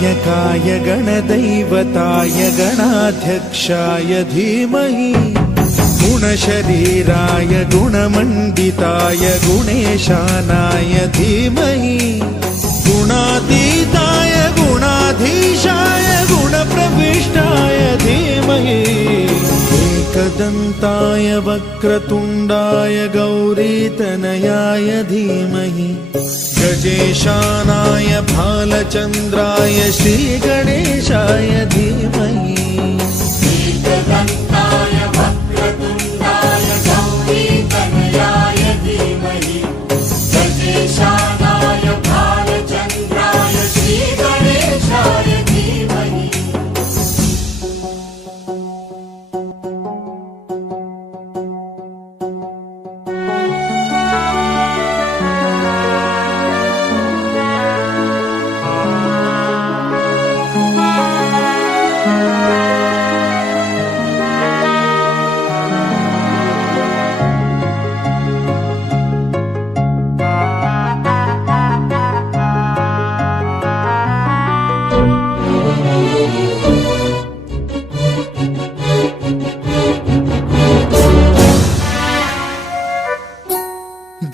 गणनायकाय गणदैवताय गणाध्यक्षाय धीमहि गुणशरीराय गुणमण्डिताय गुणेशानाय धीमहि गुणातीताय गुणाधीशाय गुणप्रविष्टाय धीमहि एकदन्ताय वक्रतुण्डाय गौरीतनयाय धीमहि गजेशानाय भालचन्द्राय श्रीगणेशाय धीमहि एकदन्ताय वक्रतुण्डाय गौरीतनयाय धीमहि गजेशानाय भालचन्द्राय श्रीगणेशाय धीमहि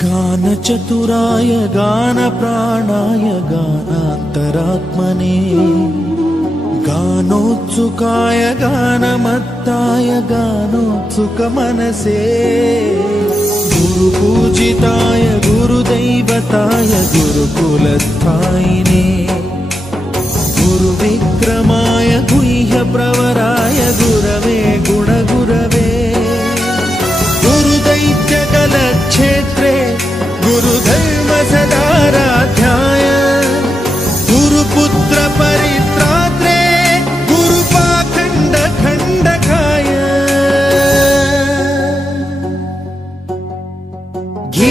गानचतुराय गानप्राणाय गानान्तरात्मने गानोत्सुकाय गानमत्ताय गानोत्सुकमनसे गुरुपूजिताय गुरुदैवताय गुरुकुलस्थायिने गुरुविक्रमाय गुह्यप्रवराय गुरवे गुणगुरवे गुरुदैत्यकलक्षेत्रे गुरुधर्मसदाराध्याय गुरुपुत्र परित्रात्रे गुरुपाखण्डखण्डकाय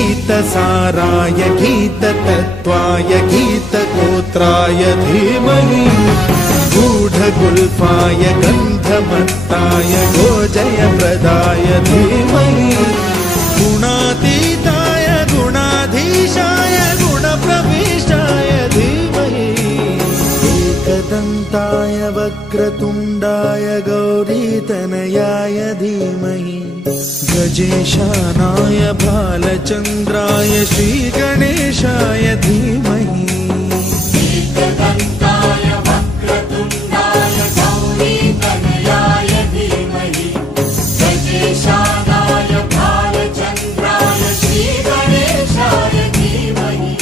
गीतसाराय गीततत्त्वाय गीतगोत्राय धीमहि गूढगुल्फाय गन्धमत्ताय गोजयप्रदाय धीमहि गुणातीताय गुणाधीशाय गुणप्रविष्टाय धीमहि एकदन्ताय वक्रतुण्डाय गौरीतनयाय धीमहि गजेशानाय भालचन्द्राय श्रीगणेशाय धीमहि एकदन्ताय वक्रतुण्डाय गौरीतनयाय धीमहि गजेशानाय भालचन्द्राय श्रीगणेशाय धीमहि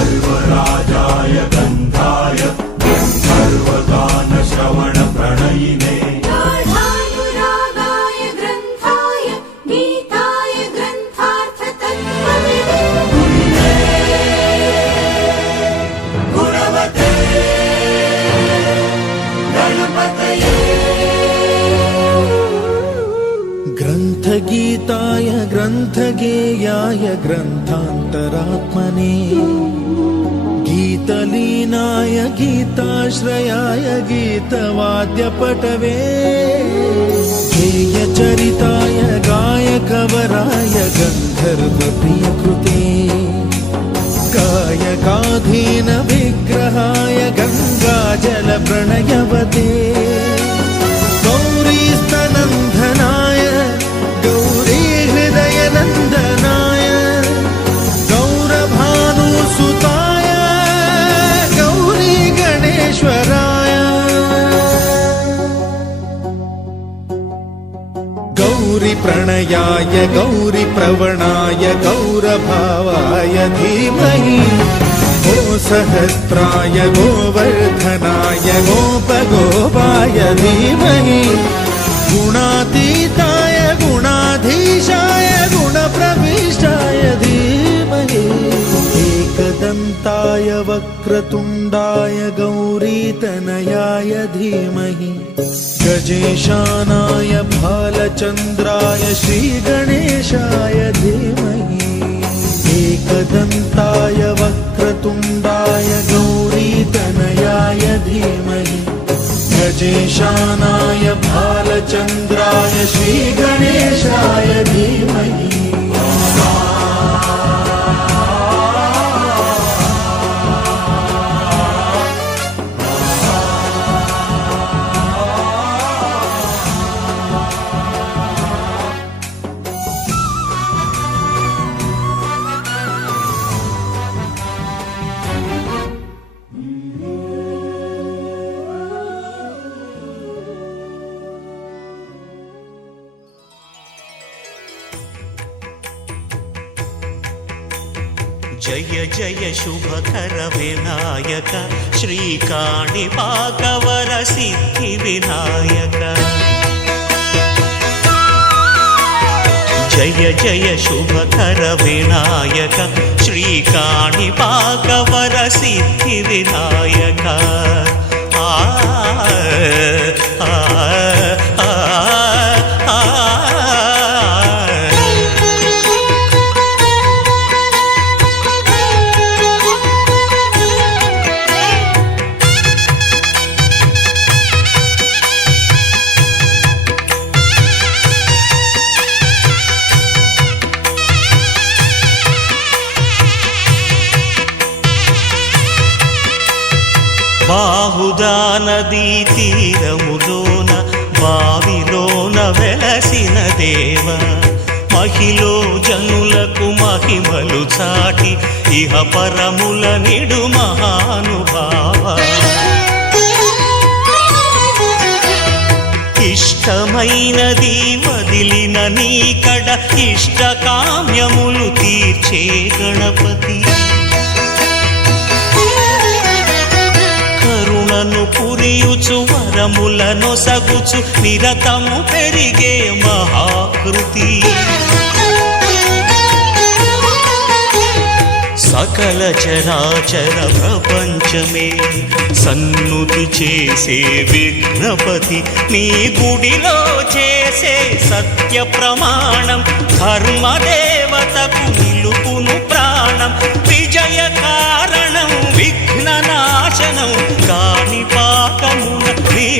सर्वराजाय गन्धाय सर्वगानश्रवणप्रणयिने गाढानुरागाय ग्रन्थाय गीताय ग्रन्थार्थतत्त्वविदे गुणवते गणपतये ग्रन्थगीताय ग्रन्थगेयाय ग्रन्थान्तरात्मने गीतलीनाय गीताश्रयाय गीतवाद्यपटवे गेयचरिताय गायकवराय गन्धर्वप्रियकृते गायकाधीनविग्रहाय गङ्गाजलप्रणयवते गौरीस्तनन्दनाय गौरीहृदयनन्दनाय गौरभानुसुताय गौरीगणेश्वराय गौरीप्रणयाय गौरीप्रवणाय गौरभावाय धीमहि गोसहस्राय गोवर्धनाय गोपगोपाय धीमहि गुणातीताय गुणाधीशाय गुणप्रविष्टाय धीमहि एकदन्ताय वक्रतुण्डाय गौरीतनयाय धीमहि गजेशानाय भालचन्द्राय श्रीगणेशाय धीमहि एकदन्ताय वक्रतुण्डाय गौरीतनयाय धीमहि गजेशानाय भालचन्द्राय श्रीगणेशाय धीमहि జయ జయ శుభకర వినాయక శ్రీకాణిపాకవర సిద్ధి వినాయక జయ జయ శుభకర వినాయక శ్రీకాణిపాకవర సిద్ధి వినాయక ఆ ఆ ఆ బాహుదా నదీ తీరములోన బావిలోన వెలసిన దేవ మహిలో జనులకు మహిమలు చాటి ఇహ పరముల నిడు మహానుభావ ఇష్టమైనది వదిలిన నీకడ ఇష్ట కామ్యములు తీర్చే గణపతి కరుణను పురియుచు వరములను సగుచు నిరతము పెరిగే మహాకృతి సకల చరాచర ప్రపంచమే సన్నుతి చేసే విఘ్నపతి నీ గుడిలో చేసే సత్య ప్రమాణం ధర్మదేవతకు నిలుపును ప్రాణం విజయ కారణం విఘ్న నాశనం కాణిపాకమున నీ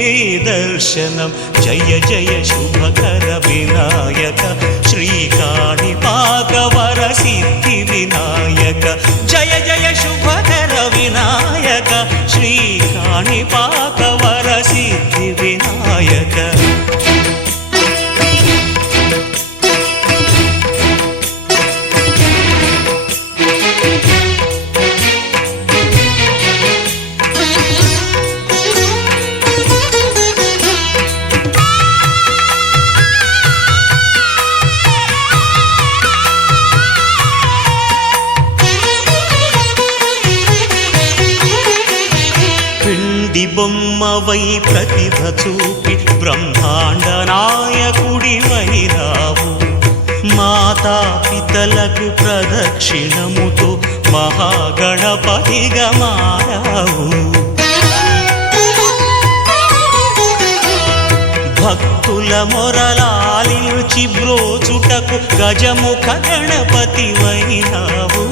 దర్శనం జయ జయ శుభకర వినాయక శ్రీకాణిపాకవర సిద్ధి వినాయక జయ జయ శుభకర వినాయక శ్రీకాణిపాకవర సిద్ధి వినాయక బొమ్మవై ప్రతిభ చూపి బ్రహ్మాండ నాయకుడివైరావు మాతా పితలకు ప్రదక్షిణముతో మహాగణపతిగా మారావు భక్తుల మొరలాలించి బ్రోచుటకు గజముఖ గణపతివైనావు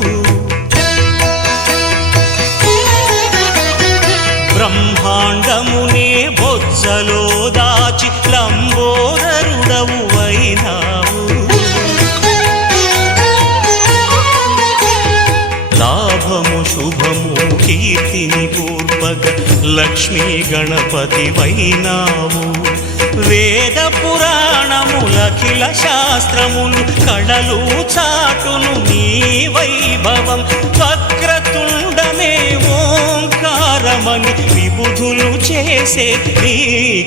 బ్రహ్మాండమునే బొజ్జలో దాచి లంబోదరుడవు అయినావు లాభము శుభము కీర్తిని పూర్వక లక్ష్మీ గణపతి వైనావు వేద పురాణములఖిల శాస్త్రములు కళలు చాటును నీ వైభవం వక్రతుండమే ఓంకారమని విబుధులు చేసే నీ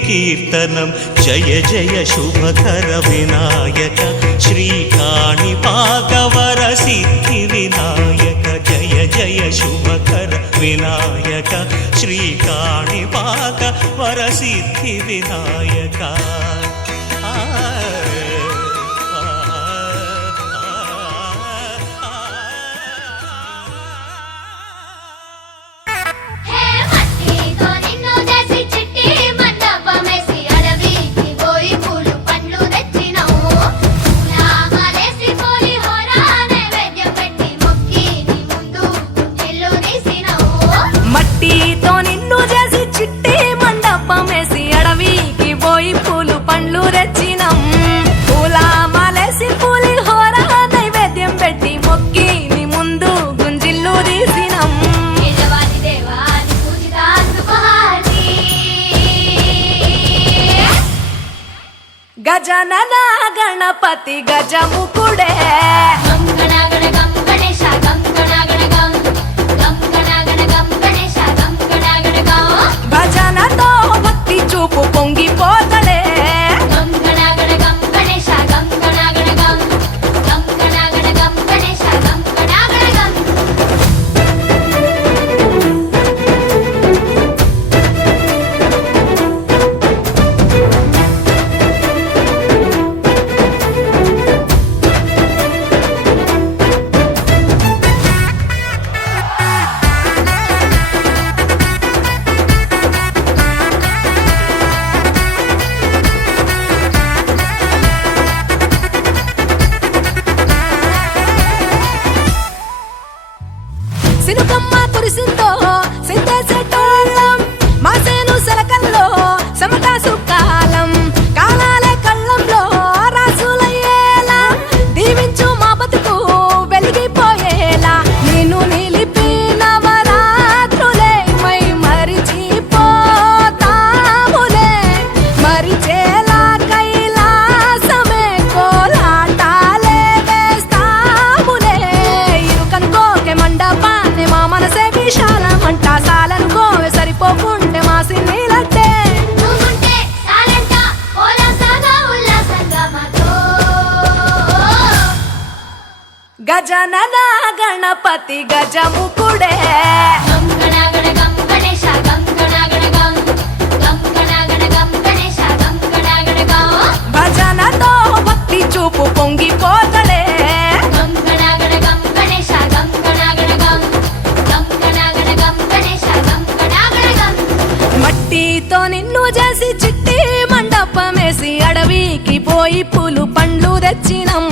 కీర్తనం జయ జయ శుభకర వినాయక శ్రీకాణిపాకవర సిద్ధి వినాయక జయ జయ శుభకర వినాయక శ్రీకాణిపాకవర సిద్ధి వినాయక మొక్కి మొక్కి నీ ముందు గుంజిల్లు తీసినం దేవాది దేవాది పూజితాస్తుపహారి గజనన గణపతి గజముకుడే గం గణగణ గం గణేశ గం గణగణ గం గం గణగణ గం గణేశ గం గణగణ గం భజనతో భక్తి చూపు పొంగిపోతలే గం గణగణ గం గణేశ గం గణగణ గం గం గణగణ గం గణేశ గం గణగణ గం సినుకమ్మ కురిసిందో సిద్ధేసేటోళ్ళం మాసేను సలకల్లో సమతా సుకాలం కాలాలే కళ్ళంలో రాసులయ్యేలా దీవించు మా బతుకు వెలిగిపోయేలా నేను నిలిపిన వరాత్రులే మై మరిచిపోతాములే మరిచేలా కైలాసమే కోలాటాలే వేస్తాములే ఇరుకనుకోకే మండపాన్ని మా మనసే విశాలమంట సాలనుకోవే సరిపోకుంటే మా సిన్నీలట్టే నువ్వుంటే సాలంట ఓలాసగా ఉల్లాసంగా మాతో గజనన గణపతి గజముకుడే గం గణగణ గం గణేశ గం గణగణ గం గం గణగణ గం గణేశ గం గణగణ గం భజనతో భక్తి చూపు పొంగిపోతలే గం గణగణ గం గణేశ గం గణగణ గం గం గణగణ గం గణేశ గం గణగణ గం మట్టితో నిన్ను చేసి చిట్టి మండపమేసి అడవికి పోయి పూలు పండ్లు తెచ్చినం